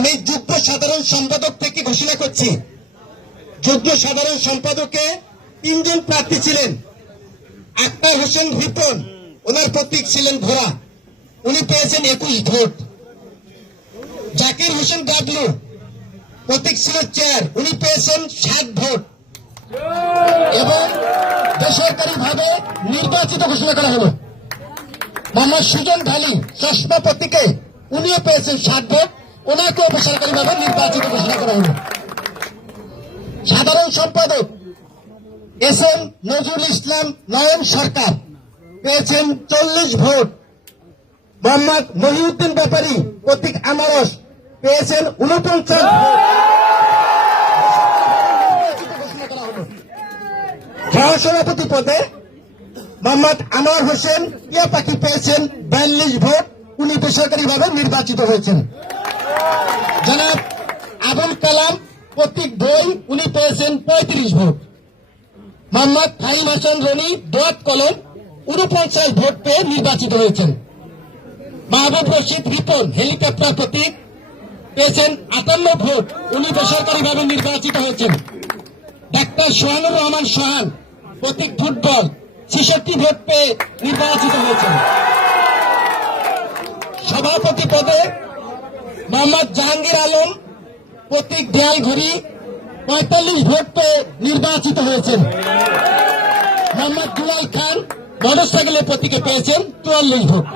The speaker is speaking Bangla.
আমি যুগ্ম সাধারণ সম্পাদক থেকে ঘোষণা করছি। যুগ্ম সাধারণ সম্পাদকে তিনজন প্রার্থী ছিলেন। আক্তার হোসেন রিপন ওনার প্রতীক ছিলেন ঘোড়া উনি পেয়েছেন একুশ ভোট। জাকির হোসেন গাবলু প্রতীক ছিল চেয়ার, উনি পেয়েছেন ষাট ভোট। এবং বেসরকারি ভাবে নির্বাচিত ঘোষণা করা হলো। মোহাম্মদ সুজন ঢালি, চশমা প্রতীকে, উনিও পেয়েছেন ষাট ভোট। ওনাকেও বেসরকারি ভাবে নির্বাচিত ঘোষণা করা হলো। সাধারণ সম্পাদক এস এম নজরুল ইসলাম নয়ন সরকার পেয়েছেন চল্লিশ ভোট। মোহাম্মদ মহিউদ্দিন ব্যাপারী, প্রতীক আমারস পেয়েছেন উনপঞ্চাশ। সহসভাপতি পদে মোহাম্মদ আনোয়ার হোসেন ইয়া পাখি পেয়েছেন বিয়াল্লিশ ভোট। উনি বেসরকারি ভাবে নির্বাচিত হয়েছেন। জনাব আবুল কালাম প্রতীক বই, উনি পেয়েছেন পঁয়ত্রিশ ভোট। মোহাম্মদ ফাহিম হাসান রনি দোয়াত কলম, উনপঞ্চাশ ভোট পেয়ে নির্বাচিত হয়েছেন। মাহবুব রশিদ রিপন, হেলিকপ্টার প্রতীক, পেয়েছেন আটান্ন ভোট। উনি বেসরকারি ভাবে নির্বাচিত হয়েছেন। ডাক্তার সোহানুর রহমান সোহান, প্রতীক ফুটবল, ছেষট্টি ভোট পেয়ে নির্বাচিত হয়েছেন। সভাপতি পদে মোহাম্মদ জাহাঙ্গীর আলম প্রতীক দেয়াল ঘুরি পঁয়তাল্লিশ ভোট পেয়ে নির্বাচিত হয়েছেন। মোহাম্মদ দুলাল খান মোটরসাইকেলের প্রতীকে পেয়েছেন চুয়াল্লিশ ভোট।